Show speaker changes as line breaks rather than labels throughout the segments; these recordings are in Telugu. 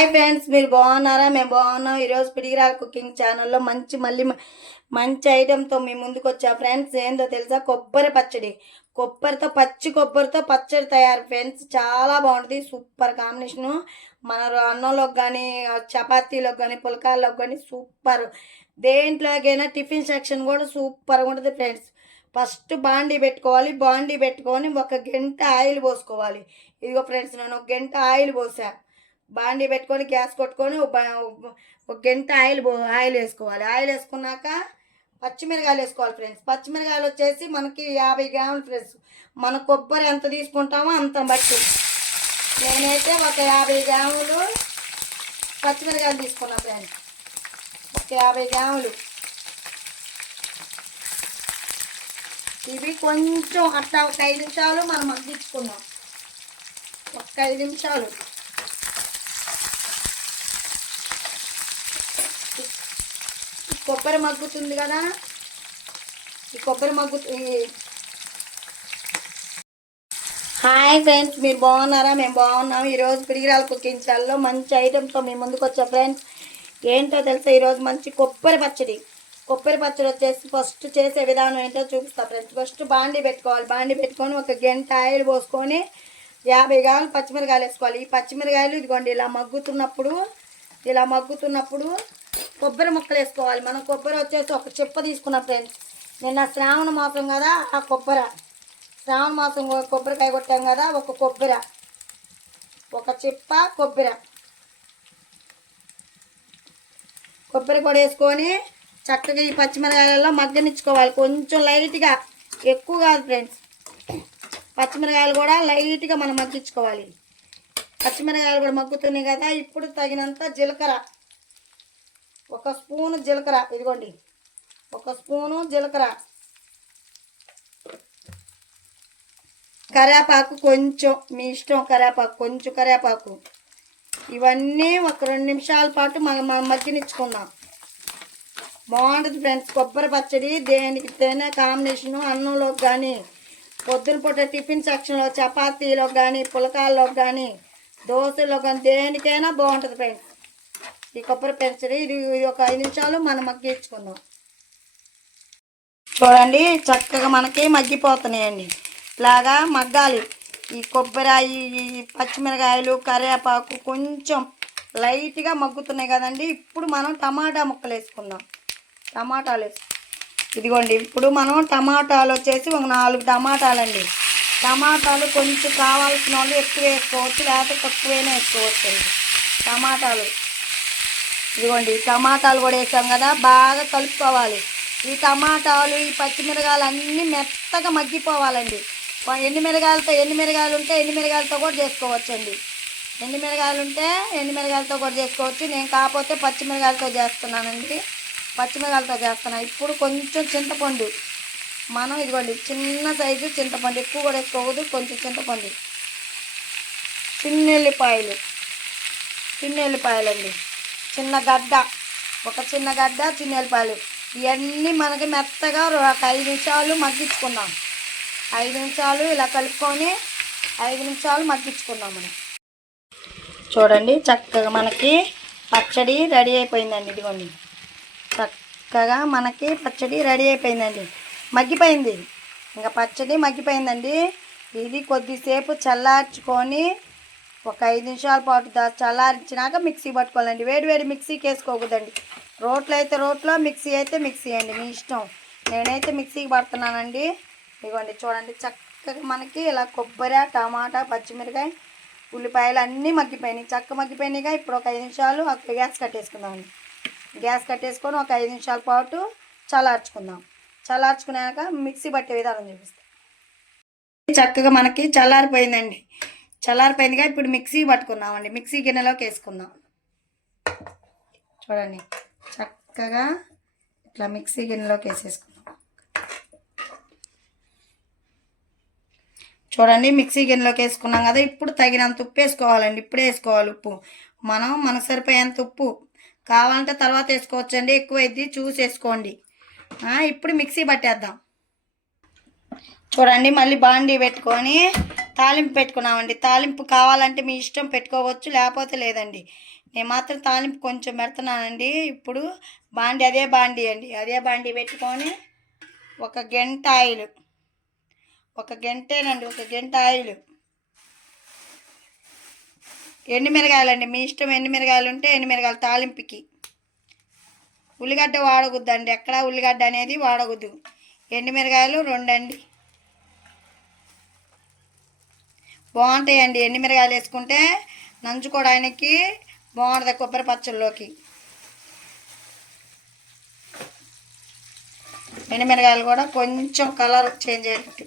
హాయ్ ఫ్రెండ్స్ మీరు బాగున్నారా? మేము బాగున్నాం. ఈరోజు పిడిగిరాల కుకింగ్ ఛానల్లో మంచి మళ్ళీ మంచి ఐటెంతో మీ ముందుకు వచ్చా ఫ్రెండ్స్. ఏందో తెలుసా? కొబ్బరి పచ్చడి. కొబ్బరితో పచ్చి కొబ్బరితో పచ్చడి తయారు ఫ్రెండ్స్. చాలా బాగుంటుంది. Super combination. మన అన్నంలోకి కానీ చపాతీలోకి కానీ పులకాల్లోకి కానీ సూపర్. దేంట్లోకైనా టిఫిన్ సెక్షన్ కూడా సూపర్గా ఉంటుంది ఫ్రెండ్స్. ఫస్ట్ బాండీ పెట్టుకోవాలి. బాండీ పెట్టుకొని ఒక గంట ఆయిల్ పోసుకోవాలి. ఇదిగో ఫ్రెండ్స్ నేను ఒక గంట ఆయిల్ పోసాను బాండీ పెట్టుకొని గ్యాస్ కొట్టుకొని ఒక ఒక గంట ఆయిల్ పో- ఆయిల్ వేసుకోవాలి. ఆయిల్ వేసుకున్నాక పచ్చిమిరకాయలు వేసుకోవాలి ఫ్రెండ్స్. పచ్చిమిరకాయలు వచ్చేసి మనకి యాభై గ్రాములు ఫ్రెండ్స్. మన కొబ్బరి ఎంత తీసుకుంటామో అంత బట్టి నేనైతే ఒక యాభై గ్రాములు పచ్చిమిరకాయలు తీసుకున్నా ఫ్రెండ్స్. ఒక యాభై గ్రాములు. ఇవి కొంచెం అట్లా ఒక ఐదు నిమిషాలు మనం అందించుకున్నాం ఒక ఐదు నిమిషాలు. కొబ్బరి మగ్గుతుంది కదా? ఈ కొబ్బరి మగ్గు హాయ్ ఫ్రెండ్స్ మీరు బాగున్నారా? మేము బాగున్నాం ఈరోజు పిడిగిరాల కుకింగ్ ఛానల్లో మంచి ఐటమ్స్తో మీ ముందుకు వచ్చాం ఫ్రెండ్స్? ఏంటో తెలుసా? ఈరోజు మంచి కొబ్బరి పచ్చడి. కొబ్బరి పచ్చడి వచ్చేసి ఫస్ట్ చేసే విధానం ఏంటో చూపిస్తా ఫ్రెండ్స్. ఫస్ట్ బాండీ పెట్టుకోవాలి. బాండీ పెట్టుకొని ఒక గంట ఆయిల్ పోసుకొని యాభై గ్రాములు పచ్చిమిరకాయలు వేసుకోవాలి. ఈ పచ్చిమిరకాయలు ఇదిగోండి ఇలా మగ్గుతున్నప్పుడు ఇలా మగ్గుతున్నప్పుడు కొబ్బరి ముక్కలు వేసుకోవాలి. మనం కొబ్బరి వచ్చేసి ఒక చెప్ప తీసుకున్నాం ఫ్రెండ్స్ నిన్న శ్రావణ మాసం కదా ఆ కొబ్బరి. శ్రావణ మాసం కొబ్బరికాయ కొట్టాం కదా ఒక కొబ్బరి. ఒక చిప్ప కొబ్బరి. కొబ్బరి కూడా వేసుకొని చక్కగా ఈ పచ్చిమిరకాయలలో మగ్గనిచ్చుకోవాలి. కొంచెం లైట్గా. ఎక్కువ కాదు ఫ్రెండ్స్ పచ్చిమిరకాయలు కూడా లైట్గా మనం మగ్గించుకోవాలి. పచ్చిమిరకాయలు కూడా మగ్గుతున్నాయి కదా ఇప్పుడు తగినంత జీలకర్ర. ఒక స్పూను జీలకర్ర ఇదిగోండి. ఒక స్పూను జీలకర్ర. కరేపాకు కొంచెం మీ ఇష్టం కరేపాకు కొంచెం కరేపాకు. ఇవన్నీ ఒక రెండు నిమిషాల పాటు మనం మనం మగ్గనిచ్చుకుందాం. బాగుంటుంది ఫ్రెండ్స్ కొబ్బరి పచ్చడి దేనికి తేనె కాంబినేషను అన్నంలోకి కానీ పొద్దున పూట టిఫిన్ సెక్షన్లో చపాతీలో కానీ పులకాల్లో కానీ దోశలో కానీ దేనికైనా బాగుంటుంది ఫ్రెండ్స్. ఈ కొబ్బరి పచ్చడి ఇది ఇది ఒక ఐదు నిమిషాలు మనం మగ్గించుకుందాం. చూడండి చక్కగా మనకి మగ్గిపోతున్నాయండి. ఇలాగా మగ్గాలి. ఈ కొబ్బరి ఈ పచ్చిమిరకాయలు కరివేపాకు కొంచెం లైట్గా మగ్గుతున్నాయి కదండి. ఇప్పుడు మనం టమాటా ముక్కలు వేసుకుందాం. టమాటాలు ఇదిగోండి ఇప్పుడు మనం టమాటాలు వచ్చేసి ఒక నాలుగు టమాటాలండి. టమాటాలు కొంచెం కావాల్సిన వాళ్ళు ఎక్కువ వేసుకోవచ్చు లేకపోతే తక్కువైనా వేసుకోవచ్చు అండి టమాటాలు. ఇదిగోండి టమాటాలు కూడా వేసాం కదా బాగా కలుపుకోవాలి. ఈ టమాటాలు ఈ పచ్చిమిరకాయలు అన్నీ మెత్తగా మగ్గిపోవాలండి. ఎన్ని మిరగాయలతో ఎన్ని మిరగాయలు ఉంటే ఎన్ని మిరగాయలతో కూడా చేసుకోవచ్చండి. ఎన్ని మిరగాయలు ఉంటే ఎన్ని మిరగాయలతో కూడా చేసుకోవచ్చు. నేను కాకపోతే పచ్చిమిరకాయలతో చేస్తున్నానండి. పచ్చిమిరకాయలతో చేస్తున్నాను ఇప్పుడు కొంచెం చింతపండు. మనం ఇదిగోండి చిన్న సైజు చింతపండు. ఎక్కువ కూడా వేసుకోకూడదు కొంచెం చింతపండు. చిన్నెల్లిపాయలు చిన్నెల్లిపాయలండి చిన్న గడ్డ. ఒక చిన్న గడ్డ చిన్న ఎల్లిపాయలు ఇవన్నీ మనకి మెత్తగా ఒక ఐదు నిమిషాలు మగ్గించుకుందాం ఐదు నిమిషాలు ఇలా కలుపుకొని ఐదు నిమిషాలు మగ్గించుకుందాం మనం. చూడండి చక్కగా మనకి పచ్చడి రెడీ అయిపోయిందండి ఇదిగోండి. చక్కగా మనకి పచ్చడి రెడీ అయిపోయిందండి. మగ్గిపోయింది. ఇంకా పచ్చడి మగ్గిపోయిందండి. ఇది కొద్దిసేపు చల్లార్చుకొని ఒక ఐదు నిమిషాల పాటు దా- చల్లారించినాక మిక్సీ పట్టుకోవాలండి. వేడి వేడి మిక్సీకి వేసుకోకూడదండి రోట్లో అయితే రోట్లో మిక్సీ అయితే మిక్సీ అండి మీ ఇష్టం. నేనైతే మిక్సీకి పడుతున్నానండి. ఇదిగోండి చూడండి చక్కగా మనకి ఇలా కొబ్బరి టమాటా పచ్చిమిరకాయ ఉల్లిపాయలు అన్నీ మగ్గిపోయినాయి. చక్క మగ్గిపోయినాయిగా ఇప్పుడు ఒక ఐదు నిమిషాలు ఒక గ్యాస్ కట్టేసుకుందామండి. గ్యాస్ కట్టేసుకొని ఒక ఐదు నిమిషాల పాటు చల్లార్చుకుందాం. చల్లార్చుకున్నాక మిక్సీ పట్టే విధానం చూపిస్తాం. చక్కగా మనకి చల్లారిపోయిందండి. చల్లారిపోయిందిగా. ఇప్పుడు మిక్సీ పట్టుకుందామండి మిక్సీ గిన్నెలోకి వేసుకుందాం. చూడండి. చక్కగా ఇట్లా మిక్సీ గిన్నెలోకి వేసేసుకుందాం. చూడండి మిక్సీ గిన్నెలోకి వేసుకున్నాం కదా. ఇప్పుడు తగినంత ఉప్పు వేసుకోవాలండి. ఇప్పుడే వేసుకోవాలి ఉప్పు. మనం మనకు సరిపోయేంత ఉప్పు కావాలంటే తర్వాత వేసుకోవచ్చండి. ఎక్కువ ఎద్ది చూసి వేసుకోండి. ఇప్పుడు మిక్సీ పట్టేద్దాం. చూడండి మళ్ళీ బాండీ పెట్టుకొని తాలింపు పెట్టుకున్నామండి. తాలింపు కావాలంటే మీ ఇష్టం పెట్టుకోవచ్చు లేకపోతే లేదండి. నేను మాత్రం తాలింపు కొంచెం పెడుతున్నానండి. ఇప్పుడు బాండి అదే బాండి అండి. అదే బాండి పెట్టుకొని ఒక గంట ఆయిల్ ఒక గంటేనండి ఒక గంట ఆయిల్. ఎండుమిరగాయలండి. మీ ఇష్టం ఎండుమిరగాయలు ఉంటే ఎండుమిరగాయలు తాలింపుకి. ఉల్లిగడ్డ వాడకూడదండి ఎక్కడ ఉల్లిగడ్డ అనేది వాడకూడదు ఎండుమిరగాయలు రెండండి. బాగుంటాయండి. ఎండుమిరగాయలు వేసుకుంటే నంచుకోవడానికి బాగుంటుంది కొబ్బరి పచ్చళ్ళలోకి ఎండుమిరగాయలు కూడా కొంచెం కలర్ చేంజ్ అయ్యేటట్టు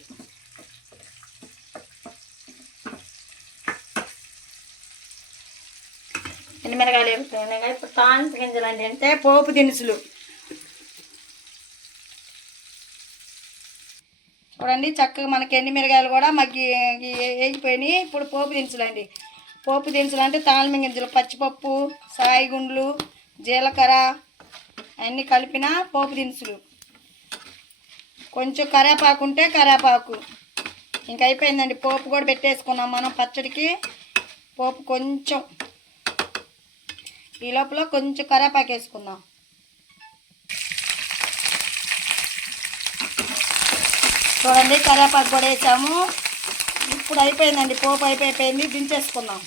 ఎండుమిరగాయలు వేపుతున్నాయి కదా ఇప్పుడు తాలింపు గింజలు అండి అంటే పోపు దినుసులు. చూడండి చక్కగా మనకి ఎండు మిరగాయలు కూడా మగ్గి వేగిపోయినాయి. ఇప్పుడు పోపు దినుసులు అండి పోపు దినుసులు అంటే తాళమి గింజలు పచ్చిపప్పు సాయి గుండ్లు జీలకర్ర అన్నీ కలిపిన పోపు దినుసులు. కొంచెం కరేపాకు ఉంటే కరేపాకు ఇంకా అయిపోయిందండి. పోపు కూడా పెట్టేసుకున్నాం మనం పచ్చడికి. పోపు కొంచెం ఈ లోపల కొంచెం కరేపాకు వేసుకుందాం. చూడండి కరేపాకు కూడా వేసాము. ఇప్పుడు అయిపోయిందండి పోపు అయిపోయిపోయింది దించేసుకుందాం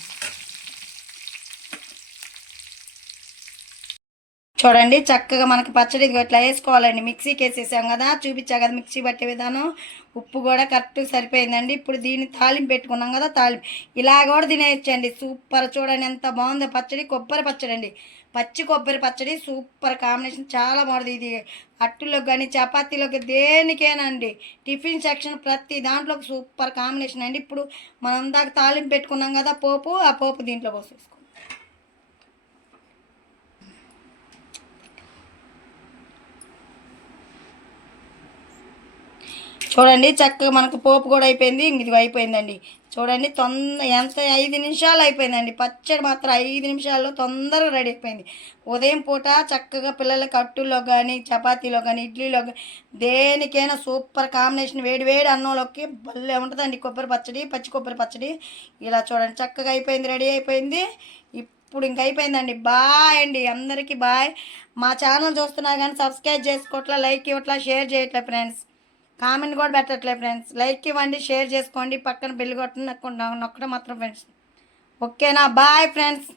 చూడండి చక్కగా మనకి పచ్చడి ఇట్లా వేసుకోవాలండి. మిక్సీకి వేసేసాం కదా చూపించా కదా మిక్సీ పట్టే విధానం. ఉప్పు కూడా కరెక్ట్ సరిపోయిందండి. ఇప్పుడు దీన్ని తాలింపు పెట్టుకున్నాం కదా తాలింపు. ఇలా కూడా తినేయచ్చండి. సూపర్ చూడండి ఎంత బాగుందో పచ్చడి కొబ్బరి పచ్చడి అండి పచ్చి కొబ్బరి పచ్చడి సూపర్ కాంబినేషన్. చాలా బాగుంది ఇది. అట్టులోకి కానీ చపాతీలోకి దేనికేనండి టిఫిన్ సెక్షన్ ప్రతి దాంట్లో సూపర్ కాంబినేషన్ అండి. ఇప్పుడు మనం దాకా తాలింపు పెట్టుకున్నాం కదా పోపు ఆ పోపు దీంట్లో పోసేసుకో. చూడండి చక్కగా మనకు పోపు కూడా అయిపోయింది. ఇంక ఇది అయిపోయిందండి. చూడండి తొందర ఎంత? ఐదు నిమిషాలు అయిపోయిందండి. పచ్చడి మాత్రం ఐదు నిమిషాల్లో తొందరగా రెడీ అయిపోయింది. ఉదయం పూట చక్కగా పిల్లలకి అట్టులో కానీ చపాతీలో కానీ ఇడ్లీలో కానీ దేనికైనా సూపర్ కాంబినేషన్ వేడి వేడి అన్నంలోకి భలే ఉంటుందండి. కొబ్బరి పచ్చడి పచ్చి కొబ్బరి పచ్చడి. ఇలా చూడండి చక్కగా అయిపోయింది రెడీ అయిపోయింది. ఇప్పుడు ఇంక అయిపోయిందండి. బాయ్ అండి. అందరికీ బాయ్. మా ఛానల్ చూస్తున్నారు కానీ సబ్స్క్రైబ్ చేసుకోవట్లా లైక్ ఇవ్వట్లా షేర్ చేయట్లే ఫ్రెండ్స్. కామెంట్ కూడా పెట్టట్లేదు ఫ్రెండ్స్. లైక్ ఇవ్వండి షేర్ చేసుకోండి పక్కన బెల్ కొట్టడం నొక్కడం మాత్రం ఫ్రెండ్స్. ఓకేనా? Bye friends.